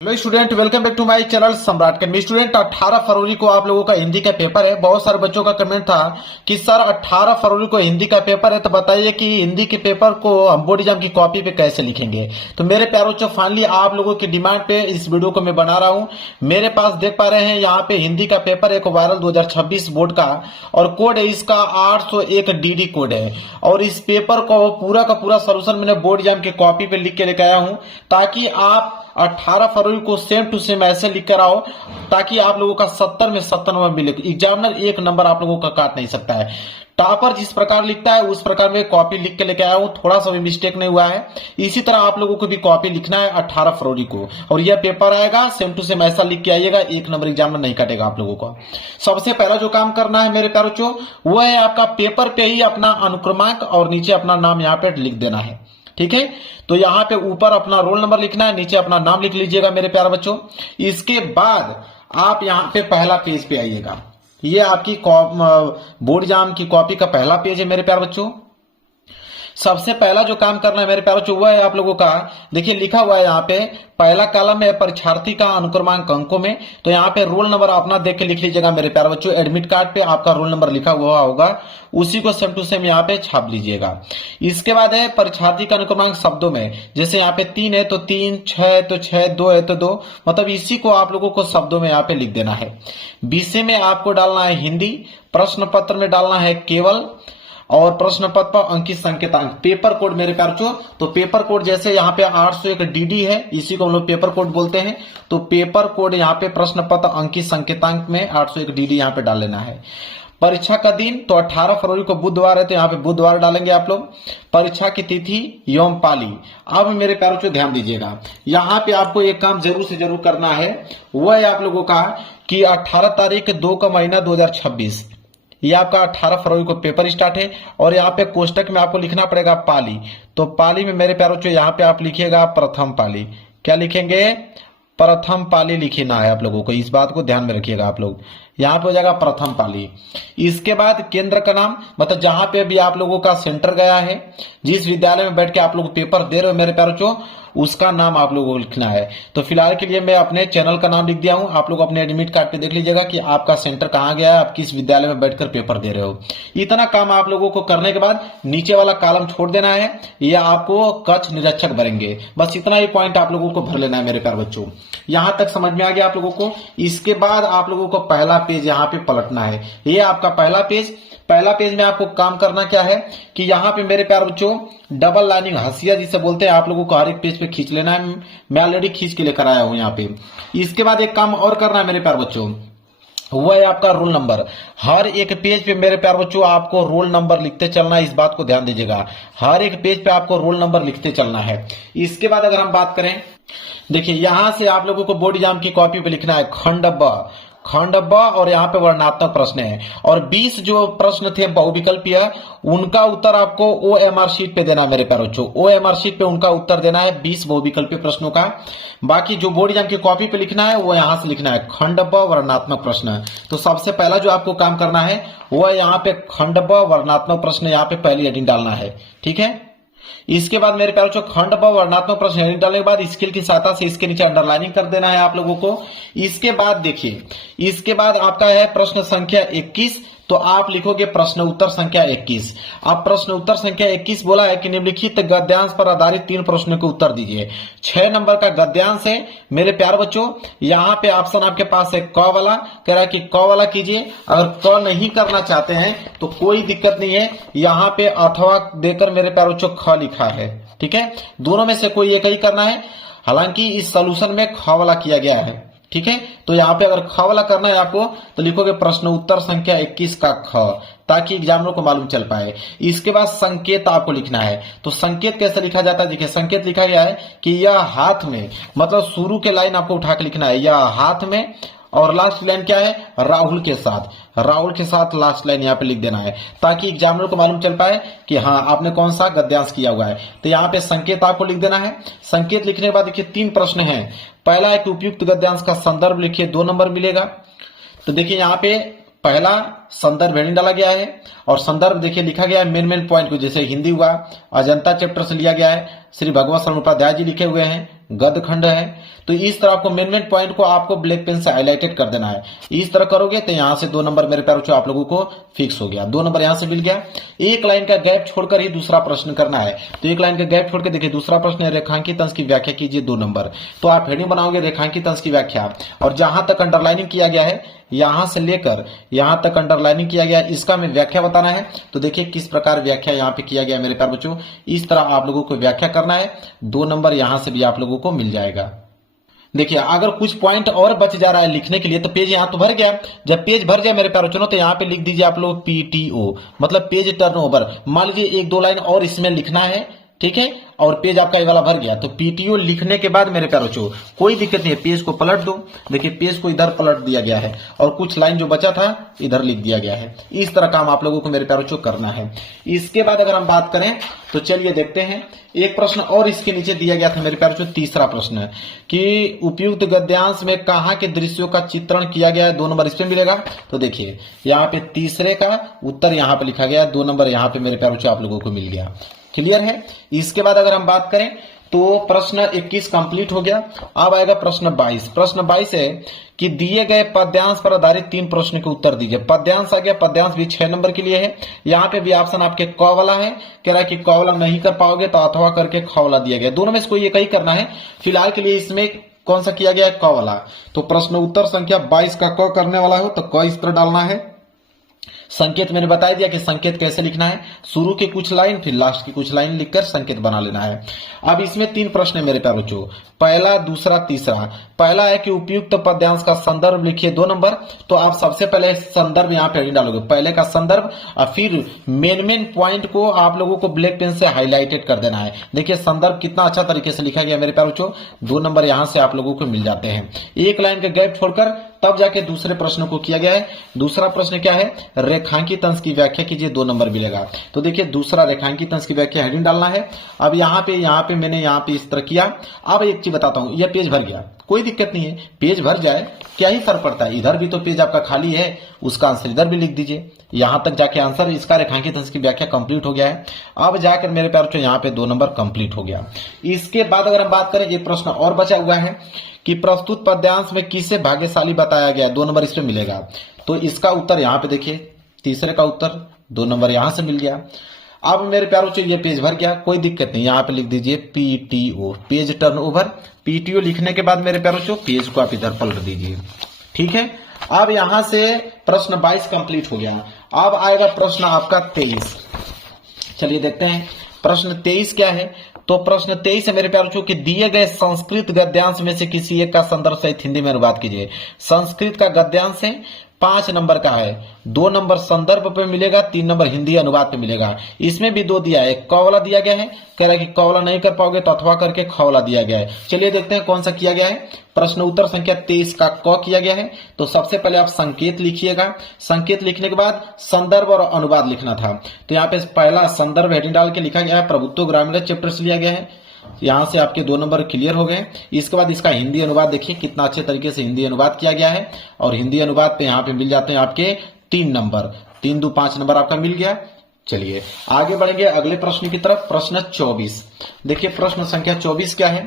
Hello student, welcome back to my channel Samrat academy. Student 18 फरवरी को आप लोगों का हिंदी का पेपर है। बहुत सारे बच्चों का कमेंट था कि सर 18 फरवरी को हिंदी का पेपर है, तो बताइए कि हिंदी के पेपर को हम बोर्ड एग्जाम की कॉपी पे कैसे लिखेंगे। तो मेरे प्यारे बच्चों, फाइनली आप लोगों की डिमांड पे इस वीडियो को मैं बना रहा हूँ। मेरे पास देख पा रहे हैं यहाँ पे हिंदी का पेपर एक वायरल 2026 बोर्ड का, और कोड है इसका 801 DD कोड है। और इस पेपर को पूरा का पूरा सोल्यूशन मैंने बोर्ड एग्जाम की कॉपी पे लिख के लेके आया हूँ, ताकि आप 18 फरवरी को सेम टू सेम ऐसे लिख कर आओ, ताकि आप लोगों का 70 में 70 नंबर मिले। एग्जामिनर एक नंबर आप लोगों का काट नहीं सकता है। टॉपर जिस प्रकार लिखता है उस प्रकार में कॉपी लिख के लेके आया हूं, थोड़ा सा भी मिस्टेक नहीं हुआ है। इसी तरह आप लोगों को भी कॉपी लिखना है 18 फरवरी को, और यह पेपर आएगा सेम टू सेम ऐसा लिख के आइएगा, एक नंबर एग्जामिनर नहीं काटेगा आप लोगों को। सबसे पहला जो काम करना है मेरे प्यारे बच्चों, वो है आपका पेपर पे ही अपना अनुक्रमांक और नीचे अपना नाम यहाँ पे लिख देना है। ठीक है, तो यहां पे ऊपर अपना रोल नंबर लिखना है, नीचे अपना नाम लिख लीजिएगा मेरे प्यारे बच्चों। इसके बाद आप यहां पे पहला पेज पे आइएगा। ये आपकी बोर्ड एग्जाम की कॉपी का पहला पेज है मेरे प्यारे बच्चों। सबसे पहला जो काम करना है मेरे प्यारे बच्चों, वो है आप लोगों का, देखिए लिखा हुआ है यहाँ पे पहला कॉलम है परीक्षार्थी का अनुक्रमांक अंकों में। तो यहाँ पे रोल नंबर अपना देख के लिख लीजिएगा मेरे प्यारे बच्चों। एडमिट कार्ड पे आपका रोल नंबर लिखा हुआ होगा, उसी को सेम टू सेम यहाँ पे छाप लीजिएगा। इसके बाद है परीक्षार्थी का अनुक्रमांक शब्दों में, जैसे यहाँ पे 3 है तो 3, 6 है तो 6, 2 है तो 2, मतलब इसी को आप लोगों को शब्दों में यहाँ पे लिख देना है। विषय में आपको डालना है हिंदी, प्रश्न पत्र में डालना है केवल, और प्रश्न पत्र पर अंकित संकेतांक। पेपर कोड मेरे प्यारे बच्चों, तो पेपर कोड जैसे यहाँ पे 801 DD है, इसी को हम लोग पेपर कोड बोलते हैं। तो पेपर कोड यहाँ पे प्रश्न पत्र अंकित संकेतांक में 801 DD यहाँ पे डाल लेना है। परीक्षा का दिन तो 18 फरवरी को बुधवार है, तो यहाँ पे बुधवार डालेंगे आप लोग। परीक्षा की तिथि यौम पाली। अब मेरे प्यारे बच्चों ध्यान दीजिएगा, यहाँ पे आपको एक काम जरूर से जरूर करना है, वह है आप लोगों का कि 18 तारीख 2 का महीना 2026, ये आपका 18 फरवरी को पेपर स्टार्ट है। और यहाँ पे कोष्टक में आपको लिखना पड़ेगा पाली। तो पाली में मेरे प्यारे बच्चों यहाँ पे आप लिखिएगा प्रथम पाली। क्या लिखेंगे? प्रथम पाली लिखना है आप लोगों को, इस बात को ध्यान में रखिएगा आप लोग। यहाँ पे हो जाएगा प्रथम पाली। इसके बाद केंद्र का नाम, मतलब जहां पे भी आप लोगों का सेंटर गया है, जिस विद्यालय में बैठ के आप लोग पेपर दे रहे हो मेरे प्यारे बच्चों, उसका नाम आप लोगों को लिखना है। तो फिलहाल के लिए मैं अपने चैनल का नाम लिख दिया हूं, आप लोग अपने एडमिट कार्ड पे देख लीजिएगा कि आपका सेंटर कहां गया है, आप किस विद्यालय में बैठकर पेपर दे रहे हो। इतना काम आप लोगों को करने के बाद नीचे वाला कॉलम छोड़ देना है, ये आपको कक्ष निरीक्षक भरेंगे। बस इतना ही पॉइंट आप लोगों को भर लेना है मेरे प्यारे बच्चों। यहां तक समझ में आ गया आप लोगों को। इसके बाद आप लोगों को पहला पेज यहाँ पे पलटना है। ये आपका पहला पेज। पहला पेज में आपको काम करना क्या है कि यहाँ पे मेरे प्यारे बच्चों डबल लाइनिंग हंसिया जिसे बोलते हैं, आप लोगों को हर एक पेज पे खींच लेना है। मैं ऑलरेडी खींच के लेकर आया हूं यहाँ पे। इसके बाद एक काम और करना है मेरे प्यारे बच्चों, वो है आपका रोल नंबर। हर एक पेज पे मेरे प्यारे बच्चों आपको रोल नंबर लिखते चलना है, इस बात को ध्यान दीजिएगा। हर एक पेज पे आपको रोल नंबर लिखते चलना है। इसके बाद अगर हम बात करें, देखिए यहां से आप लोगों को बोर्ड एग्जाम की कॉपी पे लिखना है खंड ब, खंड ब, और यहाँ पे वर्णनात्मक प्रश्न है। और 20 जो प्रश्न थे बहुविकल्पीय, उनका उत्तर आपको OMR शीट पे देना है मेरे प्यारे बच्चों। OMR शीट पे उनका उत्तर देना है 20 बहुविकल्पीय प्रश्नों का। बाकी जो बोर्ड एग्जाम की कॉपी पे लिखना है वो यहां से लिखना है खंड ब वर्णनात्मक प्रश्न। तो सबसे पहला जो आपको काम करना है वो है यहाँ पे खंड ब वर्णनात्मक प्रश्न, यहाँ पे पहली हेडिंग डालना है। ठीक है, इसके बाद मेरे प्यारे बच्चों खंड ब वर्णनात्मक प्रश्न हेडिंग डालने के बाद स्केल की सहायता से इसके नीचे अंडरलाइनिंग कर देना है आप लोगों को। इसके बाद देखिए, इसके बाद आपका है प्रश्न संख्या 21, तो आप लिखोगे प्रश्न उत्तर संख्या 21। अब प्रश्न उत्तर संख्या 21 बोला है कि निम्नलिखित गद्यांश पर आधारित 3 प्रश्नों के उत्तर दीजिए। 6 नंबर का गद्यांश है मेरे प्यारे बच्चों। यहाँ पे ऑप्शन आपके पास है क वाला, कह रहा है कि क वाला कीजिए। अगर क नहीं करना चाहते हैं तो कोई दिक्कत नहीं है, यहाँ पे अथवा देकर मेरे प्यारे बच्चों ख लिखा है। ठीक है, दोनों में से कोई एक ही करना है, हालांकि इस सोल्यूशन में ख वाला किया गया है। ठीक है, तो यहाँ पे अगर ख वाला करना है आपको तो लिखोगे प्रश्न उत्तर संख्या 21 का ख, ताकि एग्जामिनर को मालूम चल पाए। इसके बाद संकेत आपको लिखना है। तो संकेत कैसे लिखा जाता है, देखिए संकेत लिखा गया है कि यह हाथ में, मतलब शुरू के लाइन आपको उठा के लिखना है, यह हाथ में, और लास्ट लाइन क्या है, राहुल के साथ। राहुल के साथ लास्ट लाइन यहाँ पे लिख देना है, ताकि एग्जामिनर को मालूम चल पाए कि हाँ आपने कौन सा गद्यांश किया हुआ है। तो यहाँ पे संकेत आपको लिख देना है। संकेत लिखने के बाद देखिए 3 प्रश्न हैं। पहला है कि उपयुक्त गद्यांश का संदर्भ लिखिए, 2 नंबर मिलेगा। तो देखिए यहाँ पे पहला संदर्भ हेडिंग डाला गया है, और संदर्भ देखिए लिखा गया है मेन पॉइंट को, जैसे हिंदी हुआ, अजंता चैप्टर से लिया गया है, श्री भगवत शरण उपाध्याय जी लिखे हुए हैं, गद्य खंड है। तो इस तरह आपको मेन पॉइंट को आपको ब्लैक पेन से हाईलाइटेड कर देना है। इस तरह करोगे तो यहां से 2 नंबर मेरे प्यारे बच्चों आप लोगों को फिक्स हो गया, 2 नंबर यहां से मिल गया। एक लाइन का गैप छोड़कर ही दूसरा प्रश्न करना है। तो एक लाइन का गैप छोड़ के देखिए दूसरा प्रश्न है, रेखांकित अंश की व्याख्या कीजिए 2 नंबर। तो आप हेडिंग बनाओगे रेखांकित अंश की व्याख्या, और जहां तक अंडरलाइनिंग किया गया है यहां से लेकर यहां तक अंडरलाइनिंग किया गया, इसका हमें व्याख्या बताना है। तो देखिए किस प्रकार व्याख्या यहां पे किया गया मेरे प्यारे बच्चों, इस तरह आप लोगों को व्याख्या करना है। 2 नंबर यहां से भी आप लोगों को मिल जाएगा। देखिए अगर कुछ पॉइंट और बच जा रहा है लिखने के लिए तो पेज यहां तो भर गया। जब पेज भर जाए मेरे प्यारे बच्चों तो यहां पे लिख दीजिए आप लोग पीटीओ, मतलब पेज टर्नओवर। मान लीजिए 1-2 लाइन और इसमें लिखना है, ठीक है, और पेज आपका ये वाला भर गया। तो पीटीओ लिखने के बाद मेरे प्यारे बच्चों कोई दिक्कत नहीं है, पेज को पलट दो। देखिए पेज को इधर पलट दिया गया है और कुछ लाइन जो बचा था इधर लिख दिया गया है। इस तरह काम आप लोगों को मेरे प्यारे बच्चों करना है। इसके बाद अगर हम बात करें तो चलिए देखते हैं, एक प्रश्न और इसके नीचे दिया गया था मेरे प्यारे बच्चों, तीसरा प्रश्न कि उपयुक्त गद्यांश में कहां के दृश्यों का चित्रण किया गया है, 2 नंबर इसमें मिलेगा। तो देखिए यहाँ पे तीसरे का उत्तर यहाँ पे लिखा गया, 2 नंबर यहाँ पे मेरे प्यारे बच्चों आप लोगों को मिल गया। क्लियर है। इसके बाद अगर हम बात करें तो प्रश्न 21 कंप्लीट हो गया। अब आएगा प्रश्न 22। प्रश्न 22 है कि दिए गए पद्यांश पर आधारित 3 प्रश्न के उत्तर दीजिए। पद्यांश आ गया, पद्यांश भी 6 नंबर के लिए है। यहाँ पे भी ऑप्शन आपके क वाला है, कह रहा है कि क वाला नहीं कर पाओगे तो अथवा करके ख वाला दिया गया। दोनों में से कोई एक ही करना है। फिलहाल के लिए इसमें कौन सा किया गया है, क वाला। तो प्रश्न उत्तर संख्या 22 का क करने वाला हो तो क इस पर डालना है। संकेत मैंने बता दिया कि संकेत कैसे लिखना है, शुरू की कुछ लाइन फिर लास्ट की कुछ लाइन लिखकर संकेत बना लेना है। अब इसमें 3 प्रश्न है मेरे प्यारे बच्चों, पहला, दूसरा, तीसरा। पहला है कि उपयुक्त पद्यांश का संदर्भ लिखिए 2 नंबर। तो आप सबसे पहले संदर्भ यहाँ पे डालोगे, पहले का संदर्भ, और फिर मेन पॉइंट को आप लोगों को ब्लैक पेन से हाईलाइटेड कर देना है। देखिए संदर्भ कितना अच्छा तरीके से लिखा गया मेरे प्यारे बच्चों, 2 नंबर यहाँ से आप लोगों को मिल जाते हैं। एक लाइन का गैप छोड़कर तब जाके दूसरे प्रश्न को किया गया है। दूसरा प्रश्न क्या है, रेखांकित अंश की व्याख्या कीजिए, 2 नंबर मिलेगा। तो देखिए दूसरा रेखांकित अंश की व्याख्या हेडिंग डालना है। अब यहाँ पे मैंने यहाँ पे इस तरह किया। अब एक चीज बताता हूँ, यह पेज भर गया, कोई दिक्कत नहीं है, पेज भर जाए क्या ही फर्क पड़ता है। इधर भी तो पेज आपका खाली है, उसका आंसर इधर भी लिख दीजिए। यहां तक जाके आंसर इसका रेखांकित अंश की व्याख्या कंप्लीट हो गया है। अब जाकर मेरे प्यारे बच्चों यहाँ पे 2 नंबर कंप्लीट हो गया। इसके बाद अगर हम बात करें, एक प्रश्न और बचा हुआ है कि प्रस्तुत पद्यांश में किसे भाग्यशाली बताया गया, 2 नंबर इसमें मिलेगा। तो इसका उत्तर यहाँ पे देखिए, तीसरे का उत्तर 2 नंबर यहां से मिल गया। अब मेरे प्यारे बच्चों ये पेज भर गया, कोई दिक्कत नहीं, यहाँ पे लिख दीजिए पीटीओ, पेज टर्नओवर। पीटीओ लिखने के बाद मेरे प्यारे बच्चों पेज को आप इधर पलट दीजिए, ठीक है। अब यहां से प्रश्न 22 कंप्लीट हो गया। अब आएगा प्रश्न आपका 23। चलिए देखते हैं प्रश्न 23 क्या है। तो प्रश्न 23 है मेरे प्यारे बच्चों कि दिए गए संस्कृत गद्यांश में से किसी एक का संदर्भ सहित हिंदी में अनुवाद कीजिए। संस्कृत का गद्यांश है, 5 नंबर का है, 2 नंबर संदर्भ पे मिलेगा, 3 नंबर हिंदी अनुवाद पे मिलेगा। इसमें भी 2 दिया है, क वाला दिया गया है, कह रहा है कि क वाला नहीं कर पाओगे तो अथवा करके ख वाला दिया गया है। चलिए देखते हैं कौन सा किया गया है। प्रश्न उत्तर संख्या 23 का क किया गया है। तो सबसे पहले आप संकेत लिखिएगा, संकेत लिखने के बाद संदर्भ और अनुवाद लिखना था। तो यहाँ पे पहला संदर्भ हेडिंग डाल के लिखा गया है, प्रभुत्व ग्रामीण चैप्टर से लिया गया है। यहां से आपके 2 नंबर क्लियर हो गए। इसके बाद इसका हिंदी अनुवाद देखिए कितना अच्छे तरीके से हिंदी अनुवाद किया गया है, और हिंदी अनुवाद पे यहाँ पे मिल जाते हैं आपके 3 नंबर, 3 2 5 नंबर आपका मिल गया। चलिए आगे बढ़ेंगे अगले प्रश्न की तरफ। प्रश्न 24 देखिए, प्रश्न संख्या 24 क्या है।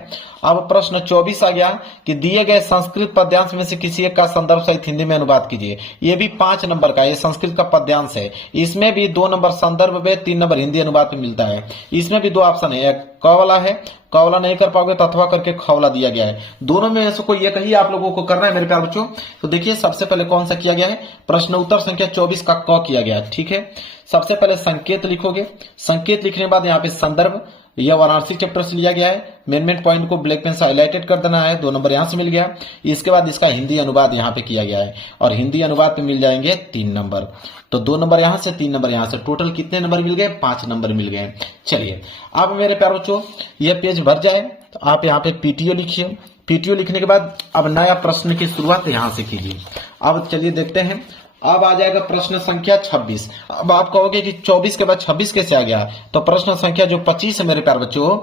अब प्रश्न 24 आ गया कि दिए गए संस्कृत पद्यांश में से किसी एक का संदर्भ सहित हिंदी में अनुवाद कीजिए। ये भी 5 नंबर का, ये संस्कृत का पद्यांश है। इसमें भी 2 नंबर संदर्भ में, 3 नंबर हिंदी अनुवाद में मिलता है। इसमें भी 2 ऑप्शन है, एक क वाला है, क वाला नहीं कर पाओगे तो अथवा करके ख वाला दिया गया है। दोनों में से कोई एक ही आप लोगों को करना है मेरे प्यारे बच्चों। तो देखिए सबसे पहले कौन सा किया गया है, प्रश्न उत्तर संख्या 24 का क किया गया है, ठीक है। सबसे पहले संकेत लिखोगे, संकेत लिखने के बाद यहाँ पे संदर्भ, यह वाराणसी चैप्टर से लिया गया है। मेन पॉइंट को ब्लैक पेन से हाईलाइटेड कर देना है, 2 नंबर यहां से मिल गया। इसके बाद इसका हिंदी अनुवाद यहाँ पे किया गया है, और हिंदी अनुवाद पे मिल जाएंगे 3 नंबर। तो 2 नंबर यहां से, 3 नंबर यहां से, टोटल कितने नंबर मिल गए, 5 नंबर मिल गए। चलिए अब मेरे प्यारे बच्चों यह पेज भर जाए तो आप यहाँ पे पीटीओ लिखिए। पीटीओ लिखने के बाद अब नया प्रश्न की शुरुआत यहां से कीजिए। अब चलिए देखते हैं, अब आ जाएगा प्रश्न संख्या 26। अब आप कहोगे कि 24 के बाद 26 कैसे आ गया, तो प्रश्न संख्या जो 25 है मेरे प्यारे बच्चों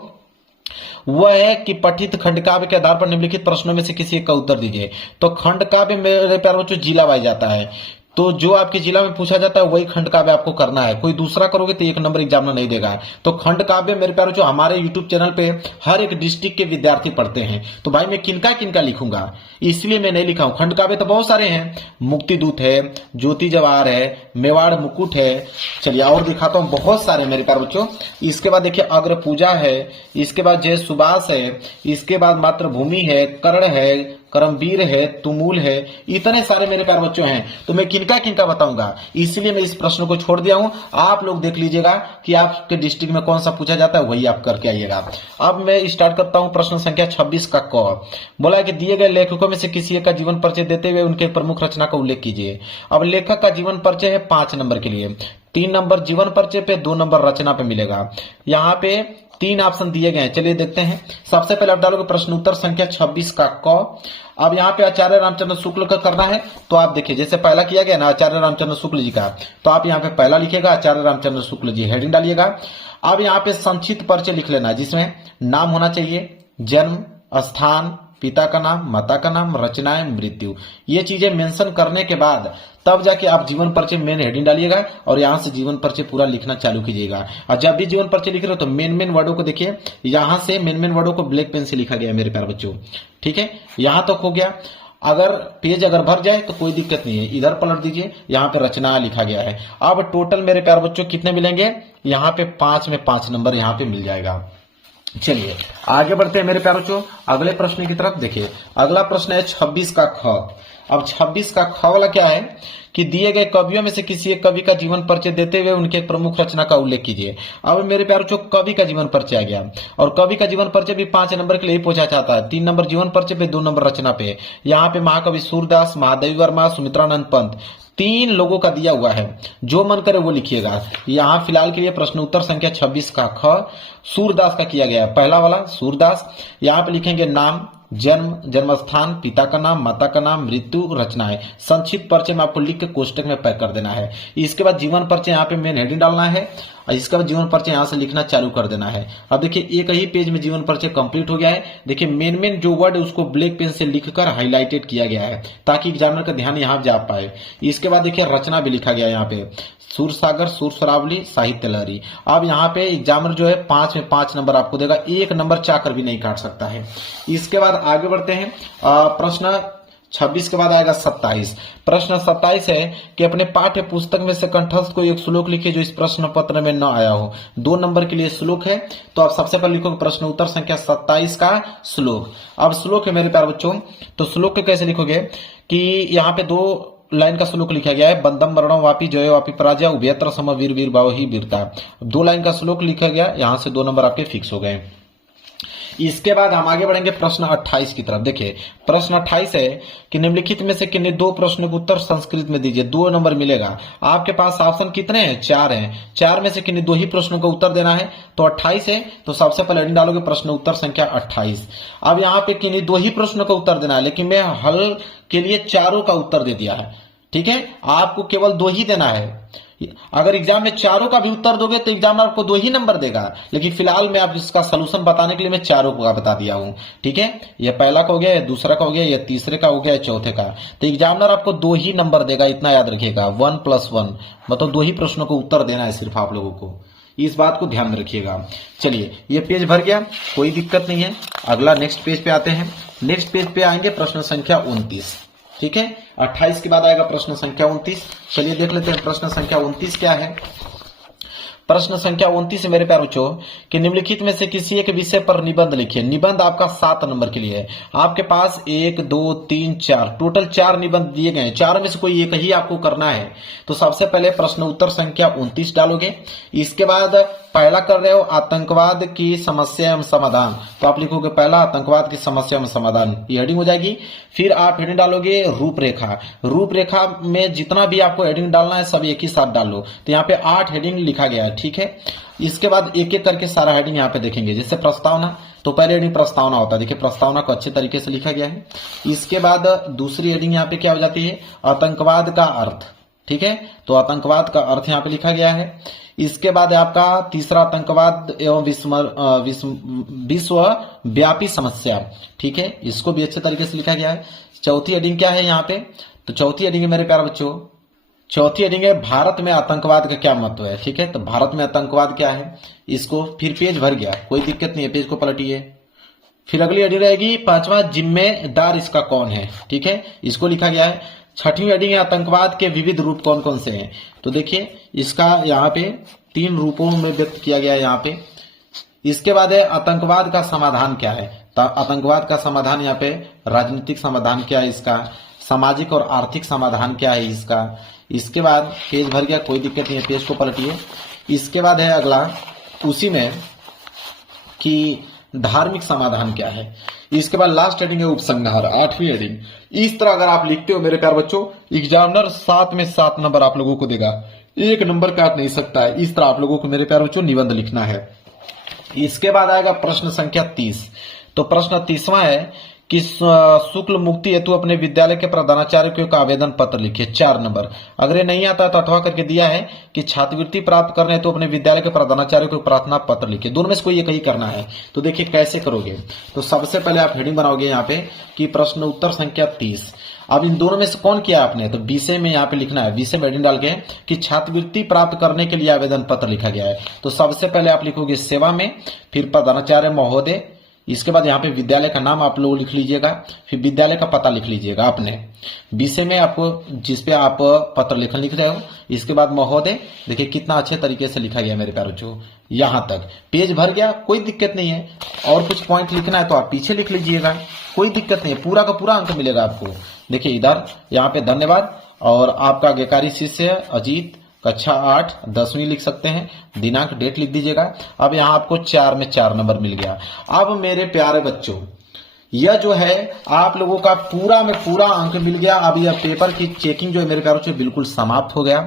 वह है कि पठित खंड काव्य के आधार पर निम्नलिखित प्रश्नों में से किसी एक का उत्तर दीजिए। तो खंड काव्य मेरे प्यारे बच्चों जिला वाइज जाता है। तो जो आपके जिला में पूछा जाता है वही खंड काव्य आपको करना है। कोई दूसरा करोगे तो 1 नंबर एग्जाम में नहीं देगा। तो खंड काव्य मेरे प्यारे जो हमारे यूट्यूब चैनल पे हर एक डिस्ट्रिक्ट के विद्यार्थी पढ़ते हैं, तो भाई मैं किनका किनका लिखूंगा, इसलिए मैं नहीं लिखा हूं। खंड काव्य तो बहुत सारे हैं, मुक्ति दूत है, ज्योति जवाहर है, मेवाड़ मुकुट है। चलिए और दिखाता हूं, बहुत सारे मेरे प्यारे बच्चों। इसके बाद देखिए अग्र पूजा है, इसके बाद जय सुभाष है, इसके बाद मातृभूमि है, कर्ण है, करमवीर है, तुमुल है, इतने सारे मेरे प्यारे बच्चों हैं। तो मैं किनका किनका बताऊंगा, इसलिए मैं इस प्रश्न को छोड़ दिया हूं। आप लोग देख लीजिएगा कि आपके डिस्ट्रिक्ट में कौन सा पूछा जाता है, वही आप करके आइएगा। अब मैं स्टार्ट करता हूं प्रश्न संख्या 26 का क। बोला है कि दिए गए लेखकों में से किसी एक का जीवन परिचय देते हुए उनके प्रमुख रचना का उल्लेख कीजिए। अब लेखक का जीवन परिचय है 5 नंबर के लिए, 3 नंबर जीवन परिचय पे, 2 नंबर रचना पे मिलेगा। यहाँ पे 3 ऑप्शन दिए गए हैं, चलिए देखते हैं। सबसे पहले आप डालोगे प्रश्न उत्तर संख्या 26 का क। अब यहाँ पे आचार्य रामचंद्र शुक्ल का करना है, तो आप देखिए जैसे पहला किया गया ना आचार्य रामचंद्र शुक्ल जी का, तो आप यहाँ पे पहला लिखिएगा आचार्य रामचंद्र शुक्ल जी, हेडिंग डालिएगा। अब यहाँ पे संक्षिप्त परिचय लिख लेना, जिसमें नाम होना चाहिए, जन्म स्थान, पिता का नाम, माता का नाम, रचनाएं, मृत्यु, ये चीजें मेंशन करने के बाद तब जाके आप जीवन परिचय मेन हेडिंग डालिएगा और यहां से जीवन परिचय पूरा लिखना चालू कीजिएगा। और जब भी जीवन परिचय लिख रहे हो तो मेन वर्डों को देखिए, यहां से मेन वर्डों को ब्लैक पेन से लिखा गया है मेरे प्यारे बच्चों, ठीक है। यहां तक हो गया। अगर पेज अगर भर जाए तो कोई दिक्कत नहीं है, इधर पलट दीजिए, यहाँ पे रचना लिखा गया है। अब टोटल मेरे प्यारे बच्चों कितने मिलेंगे, यहाँ पे 5 में 5 नंबर यहाँ पे मिल जाएगा। चलिए आगे बढ़ते हैं मेरे प्यारे बच्चों अगले प्रश्न की तरफ। देखिए अगला प्रश्न है 26 का ख। अब 26 का ख वाला क्या है कि दिए गए कवियों में से किसी एक कवि का जीवन परिचय देते हुए उनके एक प्रमुख रचना का उल्लेख कीजिए। अब मेरे प्यारे बच्चों कवि का जीवन परिचय आ गया, और कवि का जीवन परिचय भी 5 नंबर के लिए ही पूछा जाता है। 3 नंबर जीवन परिचय पे, 2 नंबर रचना पे। यहाँ पे महाकवि सूरदास, महादेवी वर्मा, सुमित्रानंद पंत, 3 लोगों का दिया हुआ है, जो मन करे वो लिखिएगा। यहाँ फिलहाल के लिए प्रश्न उत्तर संख्या 26 का ख सूरदास का किया गया है, पहला वाला सूरदास। यहाँ पे लिखेंगे नाम, जन्म, जन्म स्थान, पिता का नाम, माता का नाम, मृत्यु, रचनाएं। संक्षिप्त परिचय में आपको लिख के कोष्टक में पैक कर देना है। इसके बाद जीवन परिचय यहाँ पे मेन हेडिंग डालना है, और इसके बाद जीवन परिचय यहाँ से लिखना चालू कर देना है। अब देखिए एक ही पेज में जीवन परिचय कंप्लीट हो गया है। देखिए मेन जो वर्ड है उसको ब्लैक पेन से लिखकर हाईलाइटेड किया गया है, ताकि एग्जामिनर का ध्यान यहाँ जा पाए। इसके बाद देखिए रचना भी लिखा गया है यहाँ पे, सूरसागर, सुरसरावली, साहित्य लहरी। अब यहाँ पे एग्जामिनर जो है 5 में 5 नंबर आपको देगा, 1 नंबर चाकर भी नहीं काट सकता है। इसके बाद आगे बढ़ते हैं, प्रश्न 26 के बाद आएगा 27। प्रश्न 27 है कि अपने पाठ्य पुस्तक में से कंठस्थ कोई एक श्लोक लिखिए जो इस प्रश्न पत्र में न आया हो। 2 नंबर के लिए श्लोक है, तो आप सबसे पहले लिखोगे प्रश्न उत्तर संख्या 27 का श्लोक। अब श्लोक है मेरे प्यारे बच्चों, तो श्लोक को कैसे लिखोगे कि यहाँ पे 2 लाइन का श्लोक लिखा गया है, बंदम मरणम वापी जय वापी पराजय उभयत्र सम वीर वीर भाव ही वीरता। 2 लाइन का श्लोक लिखा गया, यहां से 2 नंबर आपके फिक्स हो गए। इसके बाद हम आगे बढ़ेंगे प्रश्न 28 की तरफ। देखिए प्रश्न 28 है कि निम्नलिखित में से किन्हीं 2 प्रश्नों के उत्तर संस्कृत में दीजिए, 2 नंबर मिलेगा। आपके पास ऑप्शन कितने हैं, 4 हैं, 4 में से किन्हीं 2 ही प्रश्नों का उत्तर देना है। तो 28 है, तो सबसे पहले डालोगे प्रश्न उत्तर संख्या 28। अब यहाँ पे किन्हीं 2 ही प्रश्नों का उत्तर देना है, लेकिन मैं हल के लिए चारों का उत्तर दे दिया है, ठीक है। आपको केवल 2 ही देना है। अगर एग्जाम में चारों का भी उत्तर दोगे तो एग्जाम आपको 2 ही नंबर देगा, लेकिन फिलहाल मैं आप इसका सलूशन बताने के लिए मैं चारों का बता दिया हूं, ठीक है। यह पहला का हो गया, यह दूसरा का हो गया, यह तीसरे का हो गया, चौथे का। तो एग्जामिनर आपको 2 ही नंबर देगा, इतना याद रखिएगा। 1+1 मतलब 2 ही प्रश्नों को उत्तर देना है सिर्फ आप लोगों को, इस बात को ध्यान में रखिएगा। चलिए ये पेज भर गया, कोई दिक्कत नहीं है। अगला नेक्स्ट पेज पे आते हैं। नेक्स्ट पेज पे आएंगे प्रश्न संख्या 29, ठीक है। 28 के बाद आएगा प्रश्न संख्या 29। चलिए देख लेते हैं प्रश्न संख्या 29 क्या है। प्रश्न संख्या 29 मेरे प्यारे बच्चों कि निम्नलिखित में से किसी एक विषय पर निबंध लिखिए। निबंध आपका 7 नंबर के लिए है। आपके पास 1 2 3 4 टोटल 4 निबंध दिए गए हैं, 4 में से कोई एक ही आपको करना है। तो सबसे पहले प्रश्न उत्तर संख्या 29 डालोगे। इसके बाद पहला कर रहे हो आतंकवाद की समस्या एवं समाधान, तो आप लिखोगे पहला आतंकवाद की समस्या एवं समाधान, ये हेडिंग हो जाएगी। फिर आप हेडिंग डालोगे रूपरेखा। रूपरेखा में जितना भी आपको हेडिंग डालना है सब एक ही साथ डाल लो। तो यहाँ पे 8 हेडिंग लिखा गया है, ठीक है। इसके बाद एक एक करके सारा हेडिंग यहाँ पे देखेंगे। जैसे प्रस्तावना, तो पहले हेडिंग प्रस्तावना होता है, देखिए प्रस्तावना को अच्छे तरीके से लिखा गया है। इसके बाद दूसरी हेडिंग यहाँ पे क्या हो जाती है, आतंकवाद का अर्थ, ठीक है। तो आतंकवाद का अर्थ यहाँ पे लिखा गया है। इसके बाद आपका तीसरा आतंकवाद एवं विश्वव्यापी समस्या, ठीक है, इसको भी अच्छे तरीके से लिखा गया है। चौथी हेडिंग क्या है यहाँ पे, तो चौथी हेडिंग मेरे प्यारे बच्चों चौथी हेडिंग है भारत में आतंकवाद का क्या महत्व है। ठीक है, तो भारत में आतंकवाद क्या है इसको, फिर पेज भर गया, कोई दिक्कत नहीं है, पेज को पलटिए। फिर अगली हेडिंग रहेगी पांचवा, जिम्मेदार इसका कौन है। ठीक है, इसको लिखा गया है। छठवीं हेडिंग है आतंकवाद के विविध रूप कौन कौन से हैं। तो देखिए इसका यहाँ पे 3 रूपों में व्यक्त किया गया है यहाँ पे। इसके बाद है आतंकवाद का समाधान क्या है। तो आतंकवाद का समाधान यहाँ पे राजनीतिक समाधान क्या है इसका, सामाजिक और आर्थिक समाधान क्या है इसका। इसके बाद पेज भर गया, कोई दिक्कत नहीं है, पेज को पलटिए। इसके बाद है अगला उसी में कि धार्मिक समाधान क्या है। इसके बाद लास्ट हेडिंग है उपसंहार, 8वीं हेडिंग। इस तरह अगर आप लिखते हो मेरे प्यार बच्चों, एग्जामिनर 7 में 7 नंबर आप लोगों को देगा, 1 नंबर काट नहीं सकता है। इस तरह आप लोगों को मेरे प्यार बच्चों निबंध लिखना है। इसके बाद आएगा प्रश्न संख्या 30। तो प्रश्न 30वां है कि शुक्ल मुक्ति हेतु अपने विद्यालय के प्रधानाचार्य को एक आवेदन पत्र लिखिए, 4 नंबर। अगर ये नहीं आता तो अथवा करके दिया है कि छात्रवृत्ति प्राप्त करने हेतु अपने विद्यालय के प्रधानाचार्य को प्रार्थना पत्र लिखिए। दोनों में से कोई एक ही करना है। तो देखिए कैसे करोगे। तो सबसे पहले आप हेडिंग बनाओगे यहाँ पे कि प्रश्न उत्तर संख्या 30। अब इन दोनों में से कौन किया आपने, तो विषय में यहाँ पे लिखना है, विषय में हेडिंग डाल के कि छात्रवृत्ति प्राप्त करने के लिए आवेदन पत्र लिखा गया है। तो सबसे पहले आप लिखोगे सेवा में, फिर प्रधानाचार्य महोदय, इसके बाद यहाँ पे विद्यालय का नाम आप लोग लिख लीजिएगा, फिर विद्यालय का पता लिख लीजिएगा अपने विषय में, आपको जिस पे आप पत्र लेखन लिख रहे हो। इसके बाद महोदय, देखिए कितना अच्छे तरीके से लिखा गया मेरे प्यारों बच्चों, यहाँ तक पेज भर गया, कोई दिक्कत नहीं है। और कुछ पॉइंट लिखना है तो आप पीछे लिख लीजिएगा, कोई दिक्कत नहीं है, पूरा का पूरा अंक मिलेगा आपको। देखिए इधर यहाँ पे धन्यवाद, और आपका आज्ञाकारी शिष्य है अजीत, कक्षा 8 10वीं लिख सकते हैं, दिनांक डेट लिख दीजिएगा। अब यहाँ आपको 4 में 4 नंबर मिल गया। अब मेरे प्यारे बच्चों यह जो है आप लोगों का पूरा में पूरा अंक मिल गया। अब यह पेपर की चेकिंग जो है मेरे प्यारे बच्चों बिल्कुल समाप्त हो गया।